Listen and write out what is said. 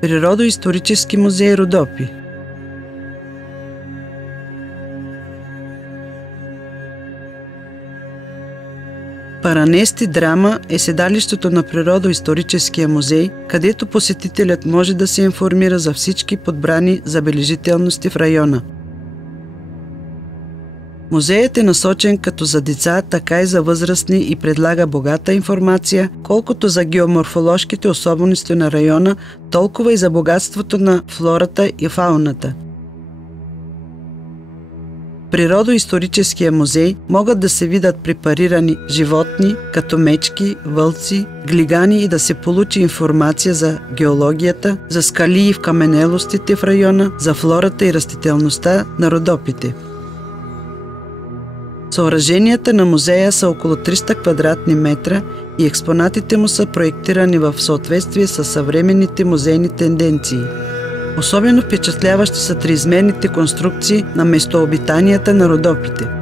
Природоисторически музей Родопи. Паранести Драма е седалището на Природоисторическия музей, където посетителят може да се информира за всички подбрани забележителности в района. Музеят е насочен както за деца, така и за възрастни и предлага богата информация, колкото за геоморфоложките особености на района, толкова и за богатството на флората и фауната. В Природоисторическия музей могат да се видят препарирани животни, като мечки, вълци, глигани и да се получи информация за геологията, за скалии в каменелостите в района, за флората и растителността на Родопите. Съоръженията на музея са около 300 квадратни метра и експонатите му са проектирани в съответствие с съвременните музейни тенденции. Особено впечатляващи са триизмерните конструкции на местообитанията на Родопите.